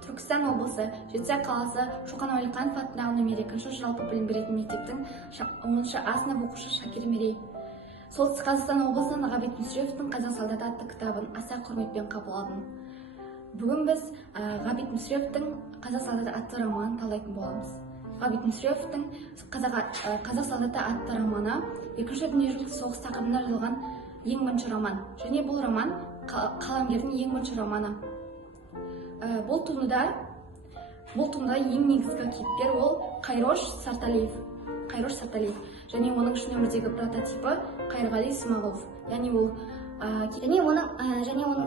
Түркістан облысы, Жетісай қаласы, Шоқан Уәлиханов атындағы нөмір 2 жалпы білім беретін мектептің 10 А сынып оқушы Шакир Мерей. Солтүстік Қазақстан облысынан Ғабит Мүсіреповтің «Қазақ солдаты» атты кітабын аса құрметпен қабыл алдым. Бүгін біз Ғабит Мүсіреповтің «Қазақ солдаты» атты романын талдайтын боламыз. Ғабит Мүсіреповтің «Қазақ солдаты» атты романы Екінші дүниежүзілік соғыс тақырыбында жазылған ең бірінші роман, және бұл роман қаламгердің ең бірінші романы. Бұл туындыда ең негізгі кейіпкер ол Қайрош Сарталиев, және оның үш нөмірдегі прототипі Қайырғали Смағұлов. Және оның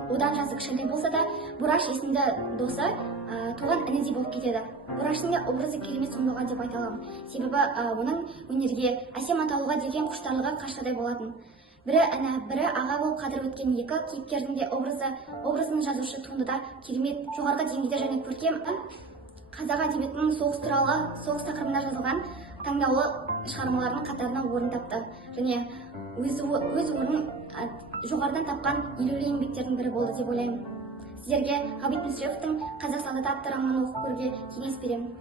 одан жасы кішкентай болса да, Бураш есімді досы туған інідей болып кетеді. Бураштың да образы керемет сомдалған деп айта аламын. Себебі оның өнерге, әсем атаулыға деген құштарлығы қашқадай болатын. Бірі аға болып қадір өткен екі кейіпкердің де образын жазушы туындыда керемет, жоғарғы деңгейде және көркем қазақ әдебиетінің соғыс туралы, соғыс тақырыбында жазылған таңдаулы шығармаларының қатарына орын тапты. Және өз орнын жоғарыдан тапқан елеулі еңбектердің бірі болды деп ойлаймын. Сіздерге Ғабит Мүсіреповтің «Қазақ солдаты» атты романын оқып көруге кеңес беремін.